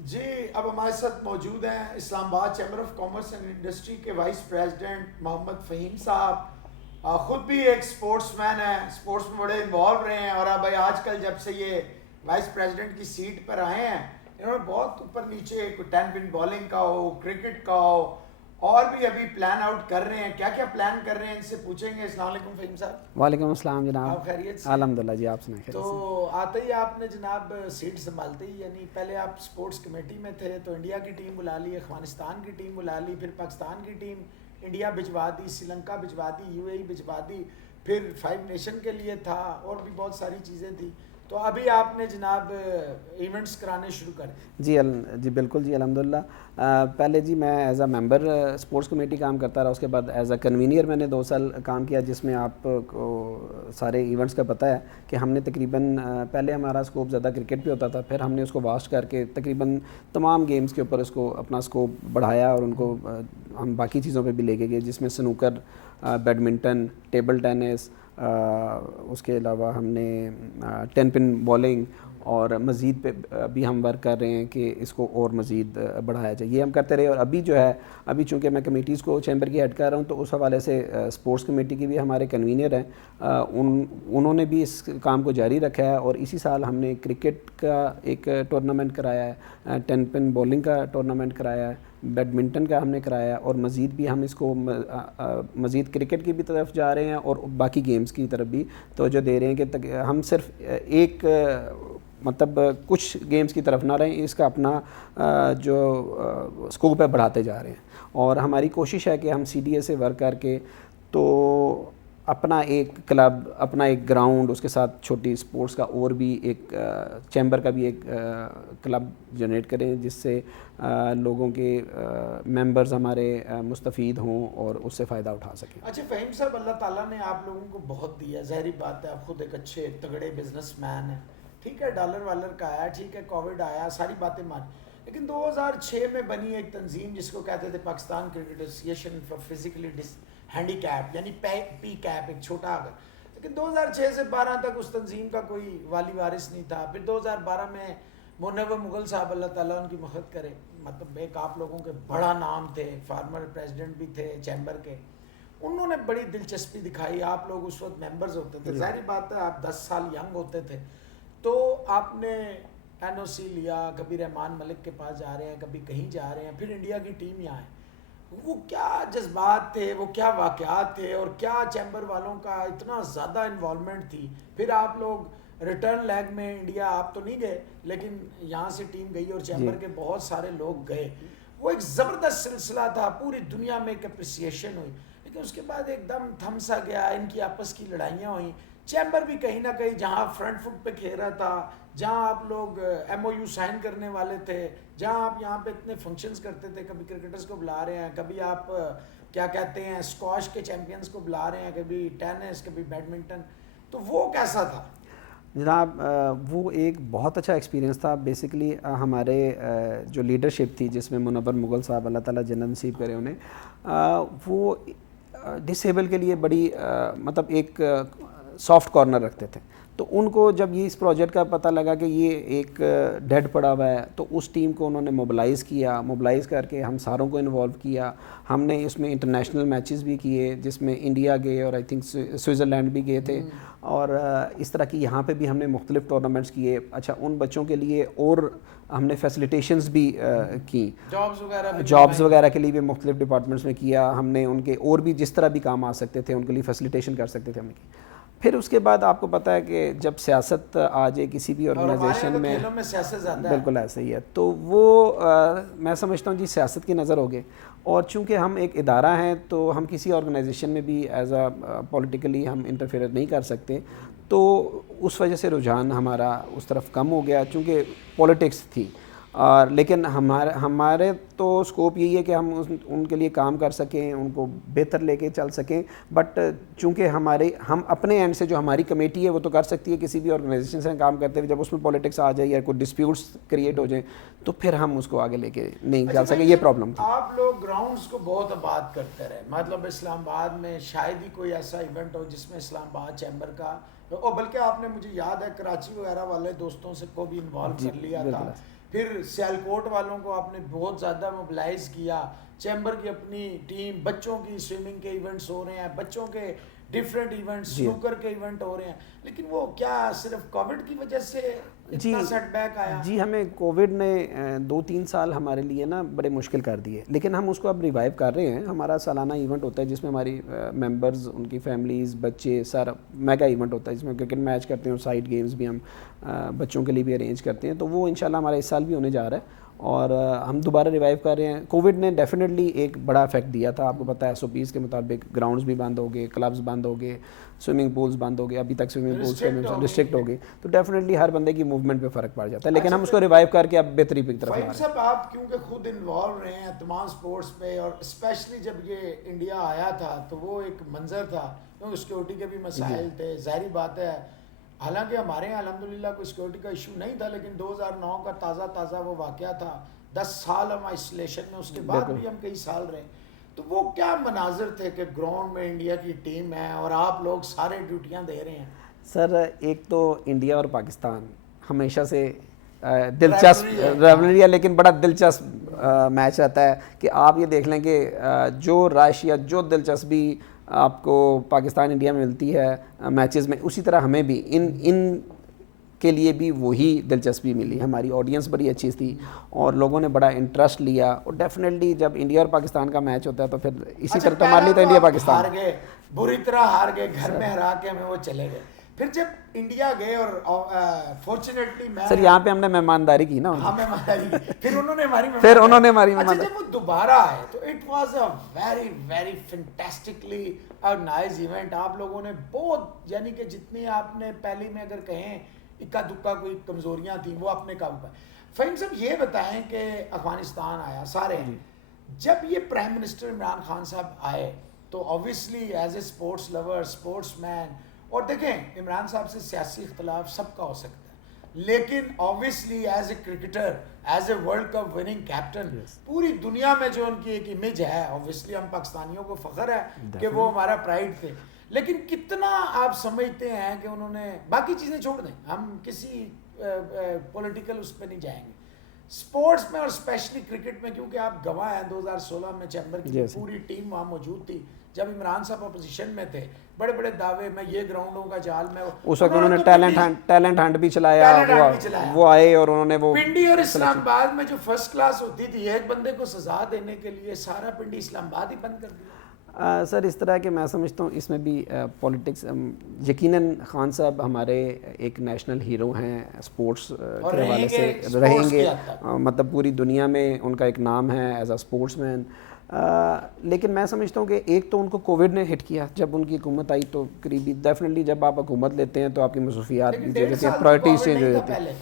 جی اب ہمارے ساتھ موجود ہیں اسلام آباد chamber of commerce and industry کے وائس پریزیڈنٹ محمد فہیم صاحب، خود بھی ایک سپورٹس مین ہیں، سپورٹس میں بڑے انوالو رہے ہیں، اور اب آج کل جب سے یہ وائس پریزیڈنٹ کی سیٹ پر آئے ہیں انہوں نے بہت اوپر نیچے کوئی 10 پن بالنگ کا ہو، کرکٹ کا ہو، اور بھی ابھی پلان آؤٹ کر رہے ہیں. کیا کیا پلان کر رہے ہیں ان سے پوچھیں گے. السلام علیکم فہیم صاحب. وعلیکم السلام جناب. آپ خیریت سے؟ الحمدللہ جی، آپ سنائیں. تو آتے ہی آپ نے جناب سیٹ سنبھالتے ہی، یعنی پہلے آپ سپورٹس کمیٹی میں تھے تو انڈیا کی ٹیم بلا لی، افغانستان کی ٹیم بلا لی، پھر پاکستان کی ٹیم انڈیا بھجوا دی، سری لنکا بھجوا دی، یو اے ای بھجوا دی، پھر 5 نیشن کے لیے تھا اور بھی بہت ساری چیزیں تھیں. تو ابھی آپ نے جناب ایونٹس کرانے شروع کر دیے. جی بالکل جی الحمدللہ. پہلے جی میں as a member sports committee کام کرتا رہا، اس کے بعد ایز اے کنوینئر میں نے 2 سال کام کیا، جس میں آپ کو سارے ایونٹس کا پتہ ہے کہ ہم نے تقریباً پہلے ہمارا اسکوپ زیادہ کرکٹ پہ ہوتا تھا، پھر ہم نے اس کو واسٹ کر کے تقریباً تمام گیمز کے اوپر اس کو اپنا اسکوپ بڑھایا، اور ان کو ہم باقی چیزوں پہ بھی لے کے گئے، جس میں سنوکر، بیڈمنٹن، ٹیبل ٹینس، اس کے علاوہ ہم نے 10 پن بالنگ، اور مزید پہ ابھی ہم ورک کر رہے ہیں کہ اس کو اور مزید بڑھایا جائے. یہ ہم کرتے رہے، اور ابھی جو ہے ابھی چونکہ میں کمیٹیز کو چیمبر کی ہیڈ کر رہا ہوں، تو اس حوالے سے اسپورٹس کمیٹی کی بھی ہمارے کنوینئر ہیں، انہوں نے بھی اس کام کو جاری رکھا ہے. اور اسی سال ہم نے کرکٹ کا ایک ٹورنامنٹ کرایا ہے، 10 پن بالنگ کا ٹورنامنٹ کرایا ہے، بیڈمنٹن کا ہم نے کرایا، اور مزید بھی ہم اس کو مزید کرکٹ کی بھی طرف جا رہے ہیں اور باقی گیمز کی طرف بھی توجہ دے رہے ہیں کہ ہم صرف ایک مطلب کچھ گیمز کی طرف نہ رہیں، اس کا اپنا جو اسکوپ ہے بڑھاتے جا رہے ہیں. اور ہماری کوشش ہے کہ ہم سی ڈی اے سے ورک کر کے تو اپنا ایک کلب، اپنا ایک گراؤنڈ، اس کے ساتھ چھوٹی سپورٹس کا اور بھی ایک چیمبر کا بھی ایک کلب جنریٹ کریں، جس سے لوگوں کے ممبرز ہمارے مستفید ہوں اور اس سے فائدہ اٹھا سکیں. اچھا فہیم صاحب، اللہ تعالیٰ نے آپ لوگوں کو بہت دیا، ظاہری بات ہے، آپ خود ایک اچھے تگڑے بزنس مین ہیں. ٹھیک ہے ڈالر والر کا آیا، ٹھیک ہے کووڈ آیا، ساری باتیں مان، لیکن 2006 میں بنی ایک تنظیم جس کو کہتے تھے Pakistan cricket association for physically handicap, یعنی پی کیپ، ایک چھوٹا اگر. لیکن 2006 سے 12 تک اس تنظیم کا کوئی والی وارث نہیں تھا. پھر 2012 میں منور مغل صاحب، اللہ تعالیٰ ان کی مغفرت کرے، مطلب ایک آپ لوگوں کے بڑا نام تھے، فارمر پریزیڈنٹ بھی تھے چیمبر کے، انہوں نے بڑی دلچسپی دکھائی. آپ لوگ اس وقت ممبرز ہوتے تھے، ظاہری بات ہے آپ 10 سال ینگ ہوتے تھے، تو آپ نے این او سی لیا، کبھی رحمان ملک کے پاس جا رہے ہیں، کبھی کہیں جا رہے ہیں، پھر انڈیا کی ٹیم یہاں ہے. وہ کیا جذبات تھے، وہ کیا واقعات تھے، اور کیا چیمبر والوں کا اتنا زیادہ انوالومنٹ تھی. پھر آپ لوگ ریٹرن لیگ میں انڈیا آپ تو نہیں گئے، لیکن یہاں سے ٹیم گئی اور چیمبر کے بہت سارے لوگ گئے. وہ ایک زبردست سلسلہ تھا، پوری دنیا میں ایک اپریسیشن ہوئی. لیکن اس کے بعد ایک دم تھم سا گیا، ان کی آپس کی لڑائیاں ہوئیں. چیمبر بھی کہیں نہ کہیں جہاں فرنٹ فٹ پہ کھیل رہا تھا، جہاں آپ لوگ ایم او یو سائن کرنے والے تھے، جہاں آپ یہاں پہ اتنے فنکشنز کرتے تھے، کبھی کرکٹرز کو بلا رہے ہیں، کبھی آپ کیا کہتے ہیں اسکواش کے چیمپئنز کو بلا رہے ہیں، کبھی ٹینس، کبھی بیڈمنٹن، تو وہ کیسا تھا؟ جناب وہ ایک بہت اچھا ایکسپیرینس تھا. بیسکلی ہمارے جو لیڈرشپ تھی، جس میں منور مغل صاحب، اللہ تعالیٰ جنت نصیب کرے انہیں، وہ ڈسیبل کے لیے بڑی مطلب ایک سافٹ کارنر رکھتے تھے. تو ان کو جب یہ اس پروجیکٹ کا پتہ لگا کہ یہ ایک ڈیڈ پڑا ہوا ہے، تو اس ٹیم کو انہوں نے موبلائز کر کے ہم ساروں کو انوالو کیا. ہم نے اس میں انٹرنیشنل میچز بھی کیے، جس میں انڈیا گئے اور آئی تھنک سوئٹزرلینڈ بھی گئے تھے، اور اس طرح کی یہاں پہ بھی ہم نے مختلف ٹورنامنٹس کیے. اچھا ان بچوں کے لیے اور ہم نے فیسیلیٹیشنز بھی کی، جابز وغیرہ کے لیے بھی مختلف ڈپارٹمنٹس میں کیا. ہم نے ان کے اور بھی جس طرح بھی کام آ سکتے تھے ان کے لیے فیسیلیٹیشن کر سکتے تھے ہم نے کی. پھر اس کے بعد آپ کو پتہ ہے کہ جب سیاست آ جائے کسی بھی آرگنائزیشن میں، بالکل ایسا ہی ہے. تو وہ میں سمجھتا ہوں جی سیاست کی نظر ہوگی، اور چونکہ ہم ایک ادارہ ہیں تو ہم کسی آرگنائزیشن میں بھی ایز اے پولیٹیکلی ہم انٹرفیئر نہیں کر سکتے. تو اس وجہ سے رجحان ہمارا اس طرف کم ہو گیا، چونکہ پولیٹکس تھی. لیکن ہمارے تو اسکوپ یہی ہے کہ ہم ان کے لیے کام کر سکیں، ان کو بہتر لے کے چل سکیں. بٹ چونکہ ہم اپنے اینڈ سے جو ہماری کمیٹی ہے وہ تو کر سکتی ہے کسی بھی آرگنائزیشن سے کام کرتے ہوئے، جب اس میں پولیٹکس آ جائے یا کوئی ڈسپیوٹس کریٹ ہو جائیں تو پھر ہم اس کو آگے لے کے نہیں چل سکیں. یہ پرابلم تھی. آپ لوگ گراؤنڈز کو بہت آباد کرتے رہے، مطلب اسلام آباد میں شاید ہی کوئی ایسا ایونٹ ہو جس میں اسلام آباد چیمبر کا، اور بلکہ آپ نے، مجھے یاد ہے کراچی وغیرہ والے دوستوں سے کو بھی انوالو کر لیا تھا. پھر سیالکوٹ والوں کو آپ نے بہت زیادہ موبلائز کیا, چیمبر کی اپنی ٹیم, بچوں کی سوئمنگ کے ایونٹس ہو رہے ہیں, بچوں کے ڈیفرنٹ ایونٹس, سنوکر کے ایونٹ ہو رہے ہیں, لیکن وہ کیا صرف کووڈ کی وجہ سے اتنا سیٹ بیک آیا؟ جی ہمیں کووڈ نے 2-3 سال ہمارے لیے نا بڑے مشکل کر دیے, لیکن ہم اس کو اب ریوائیو کر رہے ہیں. ہمارا سالانہ ایونٹ ہوتا ہے جس میں ہماری ممبرز, ان کی فیملیز, بچے, سارا میگا ایونٹ ہوتا ہے جس میں کرکٹ میچ کرتے ہیں اور سائڈ گیمز بھی ہم بچوں کے لیے بھی ارینج کرتے ہیں. تو وہ انشاءاللہ ہمارا اس سال بھی ہونے جا رہا ہے اور ہم دوبارہ ریوائیو کر رہے ہیں. کووڈ نے ڈیفینیٹلی ایک بڑا افیکٹ دیا تھا, آپ کو پتہ ہے SOPs کے مطابق گراؤنڈز بھی بند ہو گئے, کلبز بند ہو گئے, سوئمنگ پولز بند ہو گئے, ابھی تک سوئمنگ پولز ریسٹرکٹ ہو گئے. تو ڈیفینیٹلی ہر بندے کی موومنٹ پہ فرق پڑ جاتا ہے, لیکن ہم اس کو ریوائیو کر کے اب بہتری کی طرف آ رہے ہیں. صاحب آپ کیونکہ خود انوالو رہے ہیں تمام سپورٹس پہ, اور اسپیشلی جب یہ انڈیا آیا تھا تو وہ ایک منظر تھا, کیونکہ سیکورٹی کے بھی مسائل تھے, ظاہری بات ہے. حالانکہ ہمارے یہاں الحمدللہ کوئی سیکورٹی کا ایشو نہیں تھا, لیکن 2009 کا تازہ وہ واقعہ تھا. 10 سال ہم آئسولیشن میں, اس کے بعد بھی ہم کئی سال رہے. تو وہ کیا مناظر تھے کہ گراؤنڈ میں انڈیا کی ٹیم ہے اور آپ لوگ سارے ڈیوٹیاں دے رہے ہیں؟ سر ایک تو انڈیا اور پاکستان ہمیشہ سے دلچسپ ریولری ہے, لیکن بڑا دلچسپ میچ رہتا ہے کہ آپ یہ دیکھ لیں کہ جو رش یا جو دلچسپی آپ کو پاکستان انڈیا میں ملتی ہے میچز میں, اسی طرح ہمیں بھی ان کے لیے بھی وہی دلچسپی ملی. ہماری آڈینس بڑی اچھی تھی اور لوگوں نے بڑا انٹرسٹ لیا, اور ڈیفینیٹلی جب انڈیا اور پاکستان کا میچ ہوتا ہے تو پھر اسی طرح ہمارے لیے تو انڈیا پاکستان ہار گئے, بری طرح ہار گئے, گھر میں ہرا کے ہمیں وہ چلے گئے. پھر جب انڈیا گئے اور فارچونیٹلی میں سر یہاں پہ ہم نے مہمانداری کی نا, پھر انہوں نے ہماری مہمانداری. جب وہ دوبارہ آئے تو it was a very very fantastically nice event. آپ لوگوں نے بہت, یعنی کہ جتنی آپ نے پہلی میں اگر کہیں اکا دکا کوئی کمزوریاں تھیں وہ اپنے قابو پہ. فہیم صاحب یہ بتائیں کہ افغانستان آیا سارے, جب یہ پرائم منسٹر عمران خان صاحب آئے تو obviously as a sports lover, sportsman, اور دیکھیں عمران صاحب سے سیاسی اختلاف سب کا ہو سکتا ہے, لیکن obviously as a cricketer, as a world cup winning captain, پوری دنیا میں جو ان کی ایک امیج ہے, اوبیسلی ہم پاکستانیوں کو فخر ہے کہ وہ ہمارا پرائڈ تھے. لیکن کتنا آپ سمجھتے ہیں کہ انہوں نے, باقی چیزیں چھوڑ دیں, ہم کسی پولیٹیکل اس پہ نہیں جائیں گے, اسپورٹس میں اور اسپیشلی کرکٹ میں, کیونکہ آپ گواہ ہیں 2016 میں چیمبر کی پوری ٹیم وہاں موجود تھی جب عمران صاحب اپوزیشن میں تھے, بڑے بڑے دعوے, میں یہ گراؤنڈوں کا جال میں, اس وقت انہوں نے ٹیلنٹ ہنٹ بھی چلایا, وہ آئے اور انہوں نے وہ پنڈی اور اسلام آباد میں جو فرسٹ کلاس ہوتی تھی, ایک بندے کو سزا دینے کے لیے سارا پنڈی اسلام آباد ہی بند کر دیا. سر اس طرح کہ میں سمجھتا ہوں اس میں بھی پولیٹکس, یقیناً خان صاحب ہمارے ایک نیشنل ہیرو ہیں اسپورٹس کے حوالے سے, رہیں گے, مطلب پوری دنیا میں ان کا ایک نام ہے ایز اے اسپورٹس مین. لیکن میں سمجھتا ہوں کہ ایک تو ان کو کووڈ نے ہٹ کیا جب ان کی حکومت آئی, تو قریبی ڈیفینیٹلی جب آپ حکومت لیتے ہیں تو آپ کی مصروفیات بھی چینج ہوتی ہیں, پرائرٹیز چینج ہو جاتی ہیں.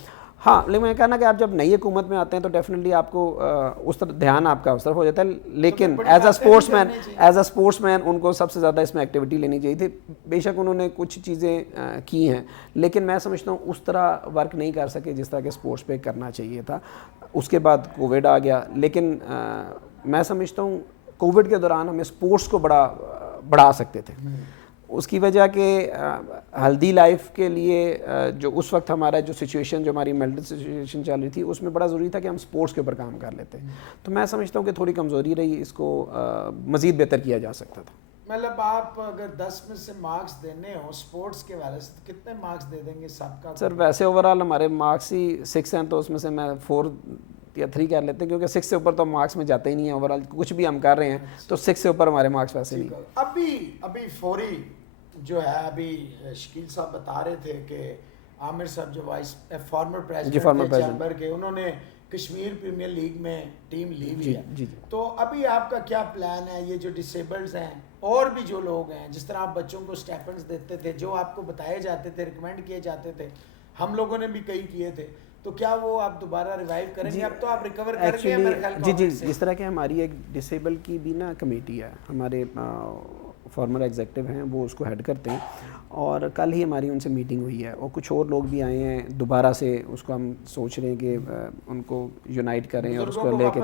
ہاں لیکن میں کہنا کہ آپ جب نئی حکومت میں آتے ہیں تو ڈیفینیٹلی آپ کو اس طرح دھیان آپ کا اس طرف ہو جاتا ہے, لیکن ایز اے اسپورٹس مین ان کو سب سے زیادہ اس میں ایکٹیویٹی لینی چاہیے تھی. بے شک انہوں نے کچھ چیزیں کی ہیں, لیکن میں سمجھتا ہوں اس طرح ورک نہیں کر سکے جس طرح کہ اسپورٹس پہ کرنا چاہیے تھا. اس کے بعد کووڈ آ گیا, لیکن میں سمجھتا ہوں کووڈ کے دوران ہمیں اسپورٹس کو بڑھا سکتے تھے. اس کی وجہ کہ ہیلدی لائف کے لیے جو اس وقت ہمارا جو سچویشن, جو ہماری میلٹل سچویشن چل رہی تھی, اس میں بڑا ضروری تھا کہ ہم اسپورٹس کے اوپر کام کر لیتے. تو میں سمجھتا ہوں کہ تھوڑی کمزوری رہی, اس کو مزید بہتر کیا جا سکتا تھا. مطلب آپ اگر 10 میں سے مارکس دینے ہوں اسپورٹس کے والے سے, کتنے مارکس دے دیں گے سب کا؟ سر ویسے اوور آل ہمارے مارکس ہی 6 ہیں, تو اس میں سے میں 4 یا 3 کر لیتے ہیں, کیونکہ 6 سے اوپر تو مارکس میں جاتے ہی نہیں ہیں. اوور آل کچھ بھی ہم کر رہے ہیں تو 6 سے اوپر ہمارے مارکس ویسے نہیں. ابھی فوری جو ہے, ابھی شکیل صاحب بتا رہے تھے کہ عامر صاحب جو وائس فارمر پریزیڈنٹ چیمبر کے, انہوں نے کشمیر پریمیئر لیگ میں ٹیم لی ہوئی ہے. تو ابھی آپ کا کیا پلان ہے؟ یہ جو ڈسیبلڈز ہیں اور بھی جو لوگ ہیں, جس طرح آپ بچوں کو اسٹیپنڈز دیتے تھے, جو آپ کو بتائے جاتے تھے, ریکمینڈ کیے جاتے تھے, ہم لوگوں نے بھی کئی کیے تھے, تو کیا وہ آپ دوبارہ ریوائیو کریں گے؟ اب تو آپ ریکور کر گئے ہیں میرے خیال. جی اس طرح کہ ہماری ایک ڈسیبل کی بھی نا کمیٹی ہے, ہمارے فارمر ایگزیکٹو ہیں وہ اس کو ہیڈ کرتے ہیں, اور کل ہی ہماری ان سے میٹنگ ہوئی ہے اور کچھ اور لوگ بھی آئے ہیں دوبارہ سے. اس کو ہم سوچ رہے ہیں کہ ان کو یونائٹ کریں اور اس کو لے کے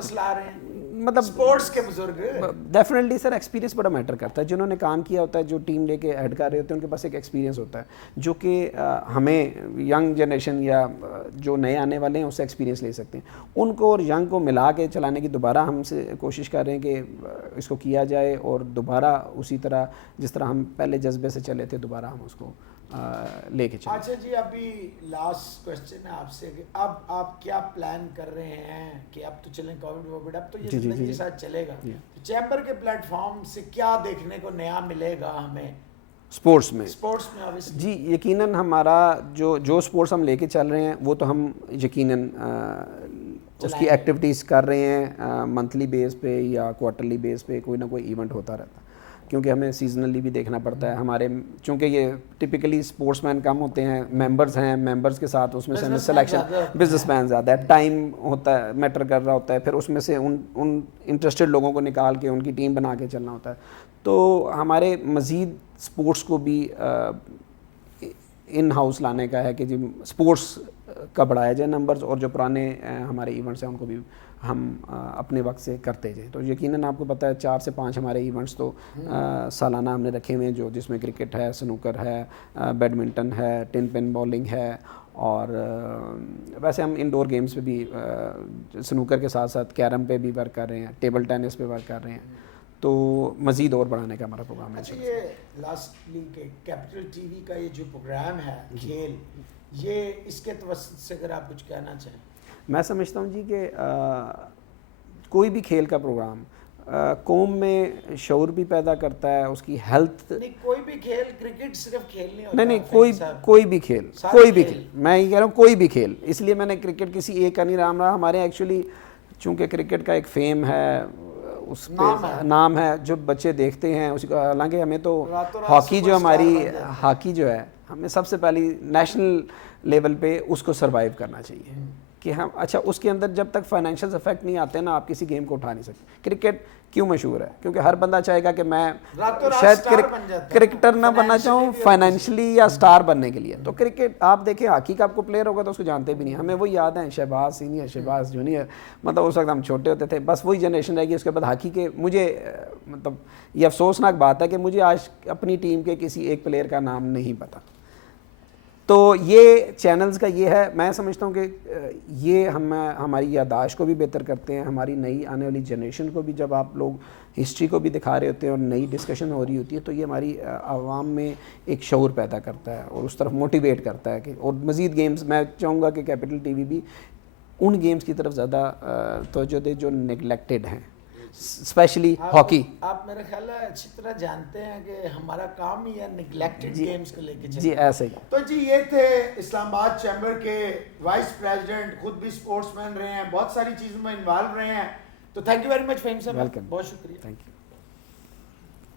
مطلب اسپورٹس کے بزرگ ڈیفینیٹلی سر ایکسپیرینس بڑا میٹر کرتا ہے. جنہوں نے کام کیا ہوتا ہے, جو ٹیم لے کے ہیڈ کر رہے ہوتے ہیں, ان کے پاس ایک ایکسپیرینس ہوتا ہے جو کہ ہمیں ینگ جنریشن یا جو نئے آنے والے ہیں اس سے ایکسپیرینس لے سکتے ہیں. ان کو اور ینگ کو ملا کے چلانے کی دوبارہ ہم سے کوشش کر رہے ہیں کہ اس کو کیا جائے اور دوبارہ اسی طرح جس طرح ہم پہلے جذبے سے چلے تھے دوبارہ ہم اس کو لے کے چلیں. اچھا جی, ابھی لاسٹ کوسچن ہے آپ سے کہ اب آپ کیا پلان کر رہے ہیں کہ اب تو چلیں کووڈ اب تو یہ زندگی کے ساتھ چلے گا, چیمبر کے پلیٹ فارم سے کیا دیکھنے کو نیا ملے گا ہمیں اسپورٹس میں جی؟ یقیناً ہمارا جو اسپورٹس ہم لے کے چل رہے ہیں وہ تو ہم یقیناً اس کی ایکٹیویٹیز کر رہے ہیں منتھلی بیس پہ یا کوارٹرلی بیس پہ کوئی نہ کوئی ایونٹ ہوتا رہتا ہے, کیونکہ ہمیں سیزنلی بھی دیکھنا پڑتا ہے. ہمارے چونکہ یہ ٹپکلی اسپورٹس مین کم ہوتے ہیں, ممبرز ہیں, ممبرز کے ساتھ اس میں سے سلیکشن بزنس مین زیادہ ہے, ٹائم ہوتا ہے میٹر کر رہا ہوتا ہے, پھر اس میں سے ان انٹرسٹڈ لوگوں کو نکال کے ان کی ٹیم بنا کے چلنا ہوتا ہے. تو ہمارے مزید اسپورٹس کو بھی ان ہاؤس لانے کا ہے کہ جی اسپورٹس کا بڑھایا جائے نمبرز, اور جو پرانے ہمارے ایونٹس ہیں ان کو بھی ہم اپنے وقت سے کرتے جائیں. تو یقیناً آپ کو پتہ ہے 4 سے 5 ہمارے ایونٹس تو سالانہ ہم نے رکھے ہوئے ہیں, جس میں کرکٹ ہے, سنوکر ہے, بیڈمنٹن ہے, ٹن پن بولنگ ہے, اور ویسے ہم انڈور گیمز پہ بھی سنوکر کے ساتھ ساتھ کیرم پہ بھی ورک کر رہے ہیں, ٹیبل ٹینس پہ ورک کر رہے ہیں. تو مزید اور بڑھانے کا ہمارا پروگرام ہے. اچھا, یہ لاسٹلی کہ کیپٹل ٹی وی کا یہ جو پروگرام ہے کھیل, یہ اس کے توسط سے اگر آپ کچھ کہنا چاہیں. میں سمجھتا ہوں جی کہ کوئی بھی کھیل کا پروگرام قوم میں شعور بھی پیدا کرتا ہے, اس کی ہیلتھ. نہیں, کوئی بھی کھیل, کرکٹ صرف کھیل نہیں ہوتا. نہیں, کوئی بھی کھیل, میں یہ کہہ رہا ہوں کوئی بھی کھیل. اس لیے میں نے کرکٹ کسی ایک کا نہیں رہا. ہمارے ایکچولی چونکہ کرکٹ کا ایک فیم ہے, اس پہ نام ہے, جو بچے دیکھتے ہیں اسی کو. حالانکہ ہمیں تو ہاکی جو ہماری ہاکی جو ہے, ہمیں سب سے پہلی نیشنل لیول پہ اس کو سروائیو کرنا چاہیے کہ ہم اچھا اس کے اندر جب تک فائنینشیل افیکٹ نہیں آتے نا, آپ کسی گیم کو اٹھا نہیں سکتے. کرکٹ کیوں مشہور ہے؟ کیونکہ ہر بندہ چاہے گا کہ میں شاید کرکٹر نہ بننا چاہوں فائنینشلی یا اسٹار بننے کے لیے. تو کرکٹ آپ دیکھیں, ہاکی کا آپ کو پلیئر ہوگا تو اس کو جانتے بھی نہیں. ہمیں وہ یاد ہیں شہباز سینئر, شہباز جونیئر, مطلب اس وقت ہم چھوٹے ہوتے تھے, بس وہی جنریشن رہے گی. اس کے بعد ہاکی کے مجھے مطلب یہ افسوسناک بات ہے کہ مجھے آج اپنی ٹیم کے کسی ایک پلیئر کا نام نہیں پتہ. تو یہ چینلز کا یہ ہے, میں سمجھتا ہوں کہ یہ ہماری یادداشت کو بھی بہتر کرتے ہیں, ہماری نئی آنے والی جنریشن کو بھی. جب آپ لوگ ہسٹری کو بھی دکھا رہے ہوتے ہیں اور نئی ڈسکشن ہو رہی ہوتی ہے, تو یہ ہماری عوام میں ایک شعور پیدا کرتا ہے اور اس طرف موٹیویٹ کرتا ہے کہ اور مزید گیمز. میں چاہوں گا کہ کیپٹل ٹی وی بھی ان گیمز کی طرف زیادہ توجہ دے جو نیگلیکٹڈ ہیں, اسپیشلی ہاکی. آپ میرے خیال ہے اچھی طرح جانتے ہیں کہ ہمارا کام ہی ہے نیگلیکٹڈ گیمز کو لے کے چلنا. جی ایسے ہی. تو جی یہ تھے اسلام آباد چیمبر کے وائس پریزیڈنٹ, خود بھی اسپورٹس مین رہے ہیں, بہت ساری چیزوں میں انوالو رہے ہیں. تو thank you very much Fahim صاحب, بہت شکریہ. Thank you.